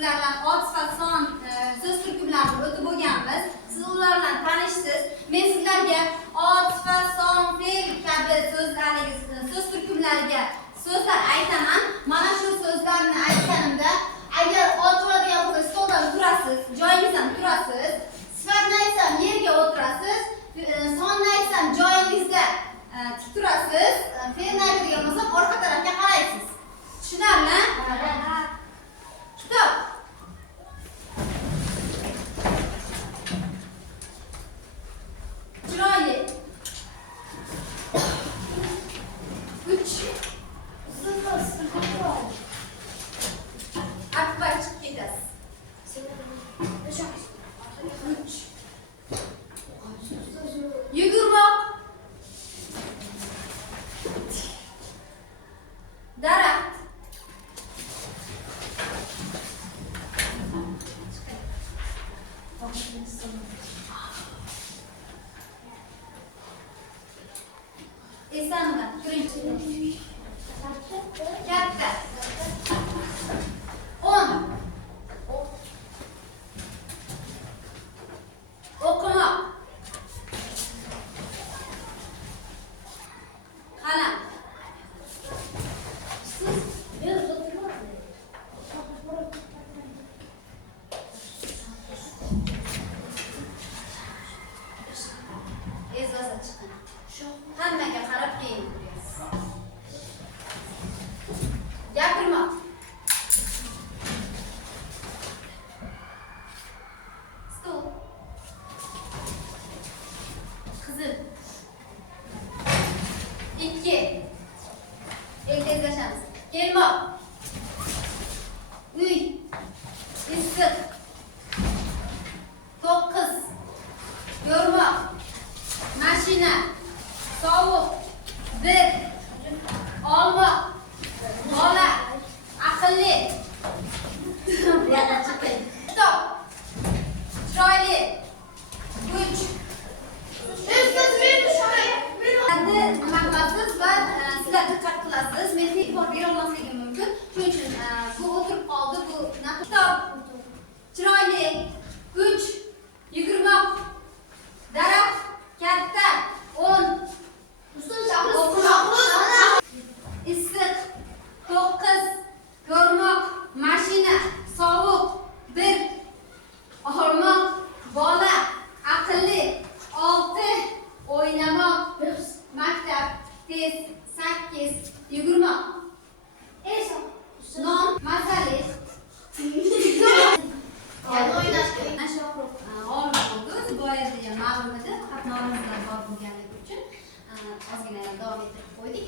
sizlar bilan otis va son so'z turkumlarini o'tib bo'lganmiz. Siz ular bilan tanishsiz. Men sizlarga otis va son fe'l kabi so'z turkumlariga so'zlar aytaman. Mana shu so'zlarni aytganimda agar ot bo'ladigan bo'lsa stoldan turasiz, joyingizdan turasiz. Sifatni aytsam yerga o'tirasiz. Sonni aytsam joyingizda tik turasiz. Fe'lni aytadigan bo'lsam orqa tarafga qaraysiz. Tushunarli? Kitob. Chiroyli. 3. Akbar chiqib ketasiz. 3. Yugurmoq. Daraxt. Esanmi? Ko'ring. Katta. 10. O'qimoq. Qalam. E'zoza chiqing. Hammaga qarab keyin turasiz. Gapirmoq. Stol. Qizil. 2. Tezlashamiz. Kelmoq. Uy. Issiq. 9. Ko'rmoq. Mashina. Sovuq. 1. Olmoq. Bola. Aqlli. Kitob. Chiroyli. 3. Nima qilasiz va sizlar diqqat qilasiz. Men e'tibor bera olmasligim mumkin. Shuning uchun bu o'tirib qoldi. Bu kitob. Chiroyli. 3. Yugurmoq. Daraxt. Katta. 10. Issiq. 9. Ko'rmoq. Mashina. Sovuq. 1. Olmoq. Bola. Aqlli. 6. O'ynamoq. Maktab. Tez. 8. Yugurmoq. Non. Mazali. Boyagi ma'lum edi, qatnovimizdan bor bo'lganligi uchun ozgina davom ettirib qo'ydik.